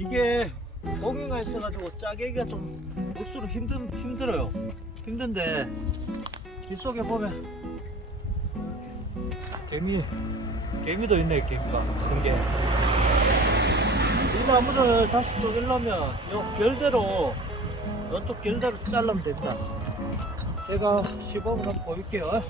이게 엉이가 있어가지고 짜개기가 좀 억수로 힘들어요. 힘든데 이 속에 보면 개미도 있네. 개미가 큰 게. 이 나무를 다시 쪼개려면 요 결대로 이쪽 결대로 자르면 됩니다. 제가 시범을 한번 보일게요.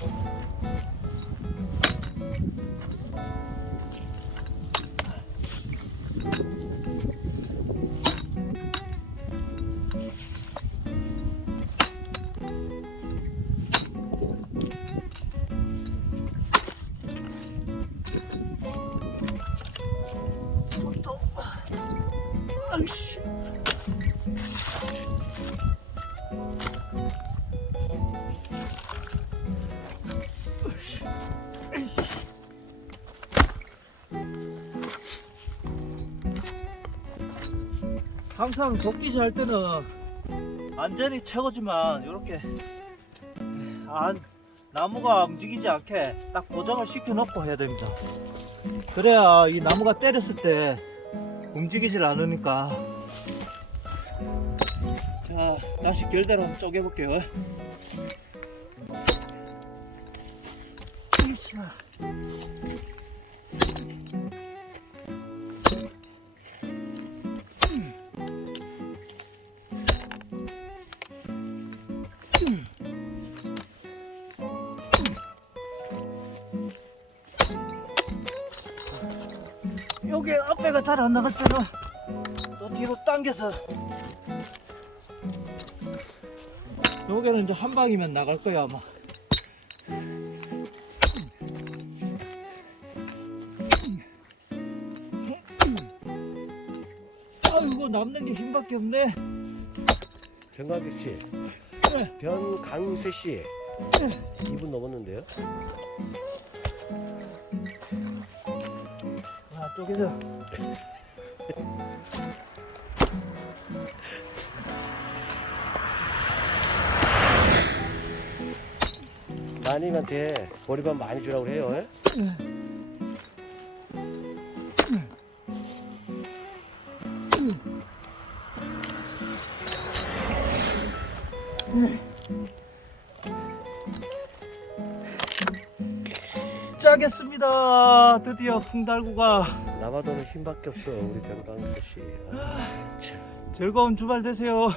아이씨. 항상 도끼질 할 때는 안전이 최고지만 이렇게 나무가 움직이지 않게 딱 고정을 시켜 놓고 해야 됩니다. 그래야 이 나무가 때렸을 때 움직이질 않으니까. 자, 다시 결대로 한번 쪼개 볼게요. 여기 앞에가 잘 안 나갈 때는 또 뒤로 당겨서, 여기는 이제 한 방이면 나갈 거야 아마. 아이고, 남는 게 힘밖에 없네. 변광택 씨, 네. 변강세 씨, 네. 2분 넘었는데요? 쪼개져. 마님한테 보리밥 많이 주라고 해요. 짜겠습니다. 드디어 풍달구가. 남아도는 힘밖에 없어 우리 변강세 씨. 아, 참. 즐거운 주말 되세요.